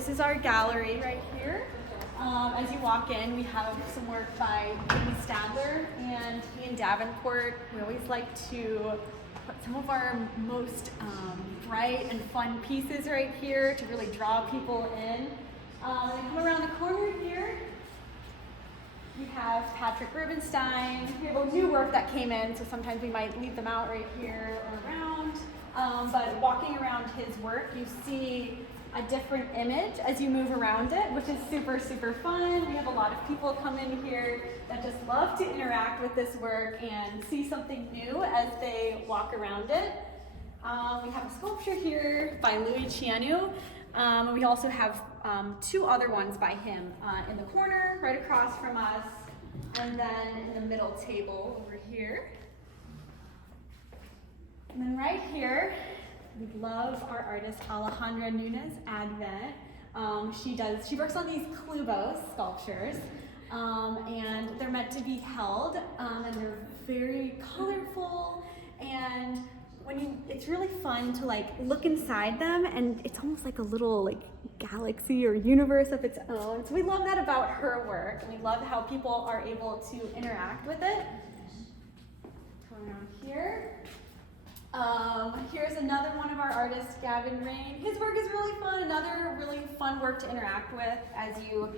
this is our gallery right here. As you walk in, we have some work by Jimmy Stadler and Ian Davenport. We always like to put some of our most bright and fun pieces right here to really draw people in. And come around the corner here, we have Patrick Rubenstein. We have a new work that came in, so sometimes we might leave them out right here or around. But walking around his work, you see a different image as you move around it, which is super, super fun. We have a lot of people come in here that just love to interact with this work and see something new as they walk around it. We have a sculpture here by Louis Chianu. We also have two other ones by him in the corner, right across from us, and then in the middle table over here. And then right here, we love our artist Alejandra Nunes Advent. She works on these Clubos sculptures, and they're meant to be held, and they're very colorful, and it's really fun to like look inside them, and it's almost like a little like galaxy or universe of its own. So we love that about her work, and we love how people are able to interact with it. Come around here. Here's another one of our artists, Gavin Rain. His work is really fun. Another really fun work to interact with. As you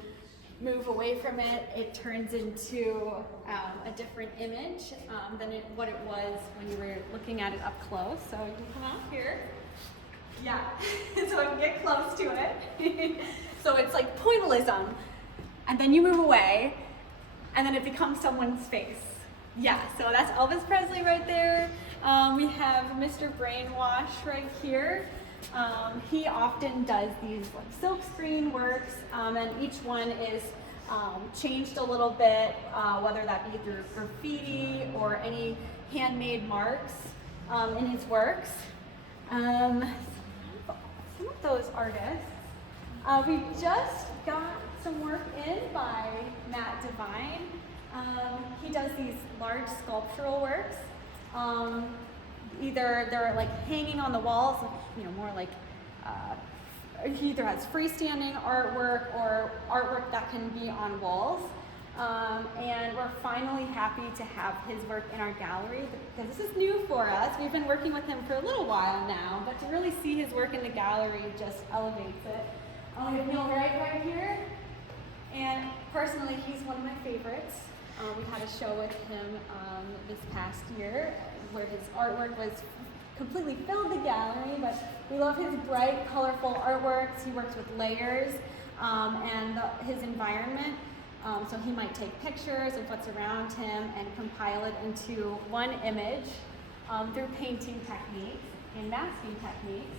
move away from it, it turns into a different image than what it was when you were looking at it up close. So you can come out here. Yeah, so I can get close to it. So it's like pointillism, and then you move away, and then it becomes someone's face. Yeah, so that's Elvis Presley right there. We have Mr. Brainwash right here. He often does these like silk screen works, and each one is changed a little bit, whether that be through graffiti or any handmade marks in his works. Some of those artists. We just got some work in by Matt Devine. He does these large sculptural works. Either they're like hanging on the walls, you know, more like he either has freestanding artwork or artwork that can be on walls. And we're finally happy to have his work in our gallery because this is new for us. We've been working with him for a little while now, but to really see his work in the gallery just elevates it. We have Neil Wright right here, and personally, he's one of my favorites. We had a show with him this past year where his artwork was completely filled the gallery, but we love his bright, colorful artworks. He works with layers and his environment. So he might take pictures of what's around him and compile it into one image through painting techniques and masking techniques.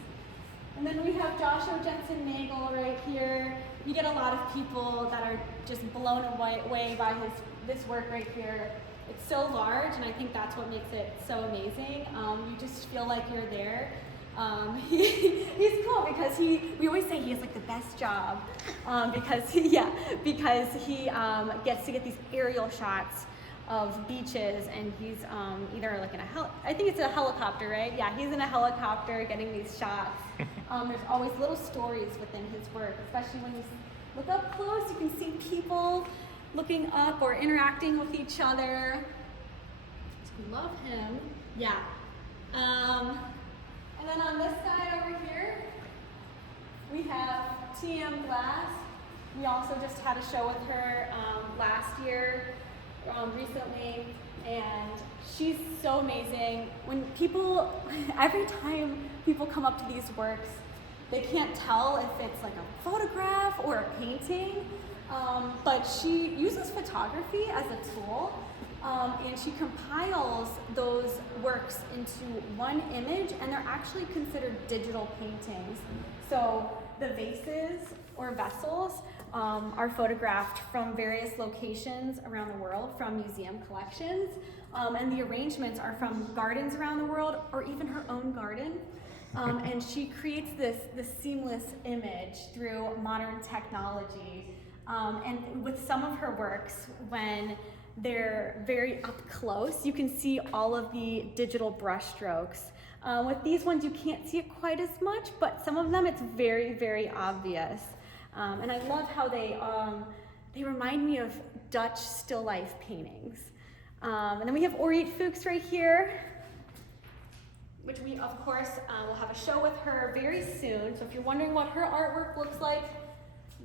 And then we have Joshua Jensen Nagel right here. You get a lot of people that are just blown away by this work right here. It's so large, and I think that's what makes it so amazing. You just feel like you're there. He's cool because we always say he has like the best job because he gets to get these aerial shots of beaches, and he's either like in I think it's a helicopter, right? Yeah, he's in a helicopter getting these shots. There's always little stories within his work, especially when you look up close, you can see people looking up or interacting with each other. So love him. Yeah. And then on this side over here, we have TM Glass. We also just had a show with her last year, recently, and she's so amazing. Every time people come up to these works, they can't tell if it's like a photograph or a painting, but she uses photography as a tool. And she compiles those works into one image, and they're actually considered digital paintings. So the vases or vessels are photographed from various locations around the world from museum collections, and the arrangements are from gardens around the world or even her own garden. And she creates this seamless image through modern technology. And with some of her works, when they're very up close, you can see all of the digital brush strokes. With these ones, you can't see it quite as much, but some of them it's very, very obvious. And I love how they remind me of Dutch still life paintings. And then we have Oriet Fuchs right here, which we, of course, will have a show with her very soon. So if you're wondering what her artwork looks like,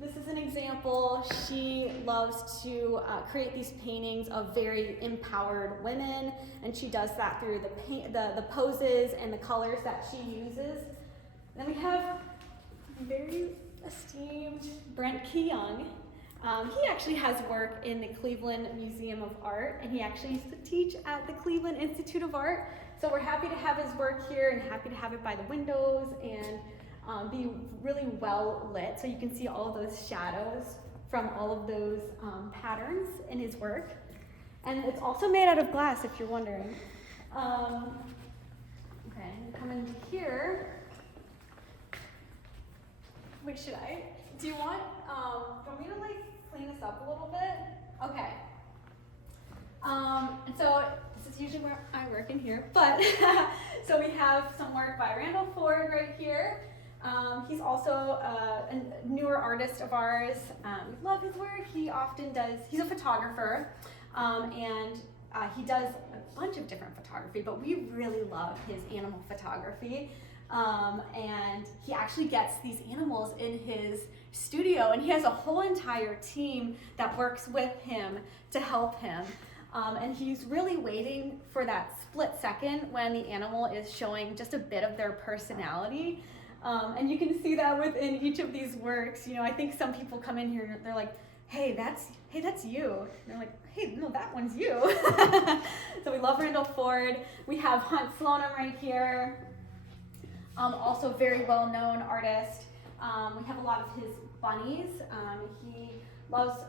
this is an example. She loves to create these paintings of very empowered women, and she does that through the poses and the colors that she uses. Then we have very esteemed Brent Keyoung. He actually has work in the Cleveland Museum of Art, and he actually used to teach at the Cleveland Institute of Art. So we're happy to have his work here and happy to have it by the windows and be really well lit, so you can see all of those shadows from all of those patterns in his work. And it's also made out of glass, if you're wondering. Okay, come into here. Wait, should I? Do you want me to like clean this up a little bit? Okay. And so this is usually where I work in here, but so we have some work by Randall Ford right here. He's also a newer artist of ours. We love his work. He often does, he's a photographer, and he does a bunch of different photography, but we really love his animal photography. And he actually gets these animals in his studio, and he has a whole entire team that works with him to help him. And he's really waiting for that split second when the animal is showing just a bit of their personality. And you can see that within each of these works. You know, I think some people come in here and they're like, hey, that's you. And they're like, hey, no, that one's you. So we love Randall Ford. We have Hunt Slonim right here. Also very well-known artist. We have a lot of his bunnies. He loves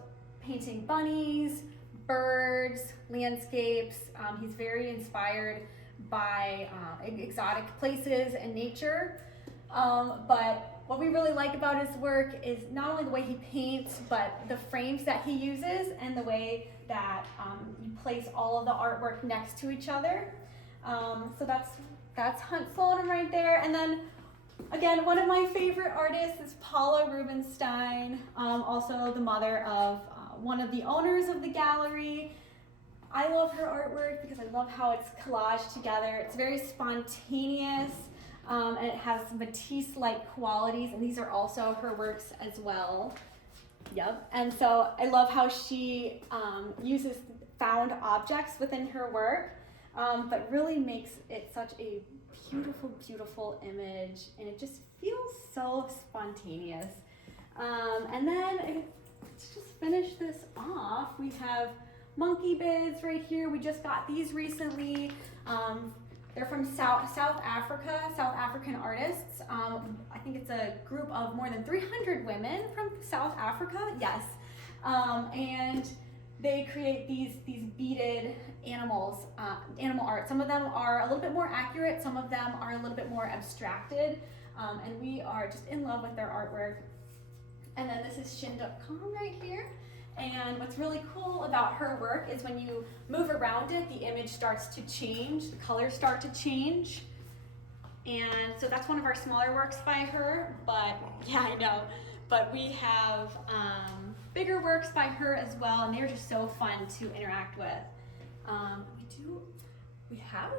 painting bunnies, birds, landscapes. He's very inspired by exotic places and nature. But what we really like about his work is not only the way he paints, but the frames that he uses and the way that you place all of the artwork next to each other. So that's Hunt Slonim right there. And then again, one of my favorite artists is Paula Rubinstein, also the mother of one of the owners of the gallery. I love her artwork because I love how it's collaged together. It's very spontaneous, and it has Matisse-like qualities, and these are also her works as well. Yep, and so I love how she uses found objects within her work, but really makes it such a beautiful, beautiful image, and it just feels so spontaneous. And then let's just finish this off. We have monkey bids right here. We just got these recently. They're from South Africa, South African artists. I think it's a group of more than 300 women from South Africa, yes. And they create these beaded animals, animal art. Some of them are a little bit more accurate, some of them are a little bit more abstracted, and we are just in love with their artwork. And then this is Shin.com right here. And what's really cool about her work is when you move around it, the image starts to change, the colors start to change. And so that's one of our smaller works by her, but yeah, I know. But we have bigger works by her as well, and they're just so fun to interact with. We have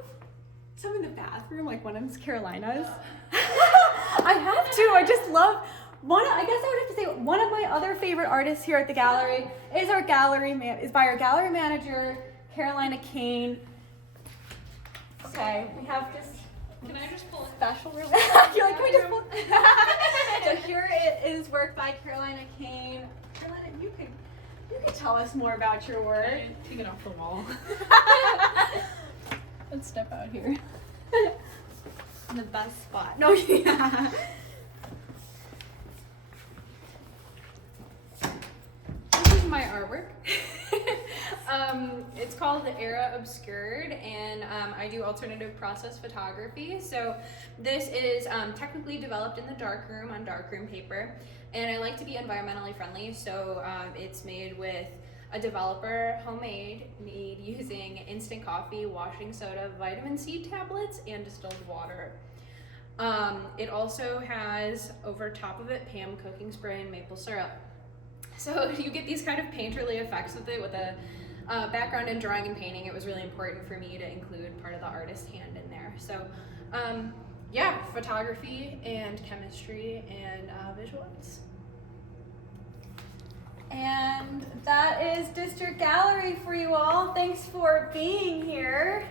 some in the bathroom, like one of them's Carolina's. I have to, I just love, I guess I would have to say one of my other favorite artists here at the gallery is by our gallery manager, Carolina Kane. Okay, we have this. Can I just pull it? Special room. You're like, can we just pull? So here it is, work by Carolina Kane. Carolina, you could tell us more about your work. Take it off the wall. Let's step out here. The best spot. No, yeah. This is my artwork. It's called The Era Obscured, and I do alternative process photography. So this is technically developed in the darkroom on darkroom paper, and I like to be environmentally friendly, so it's made with a developer, made using instant coffee, washing soda, vitamin C tablets, and distilled water. It also has over top of it Pam cooking spray and maple syrup. So you get these kind of painterly effects with it. With a background in drawing and painting, it was really important for me to include part of the artist hand in there. So yeah, photography and chemistry and visual arts. And that is District Gallery for you all. Thanks for being here.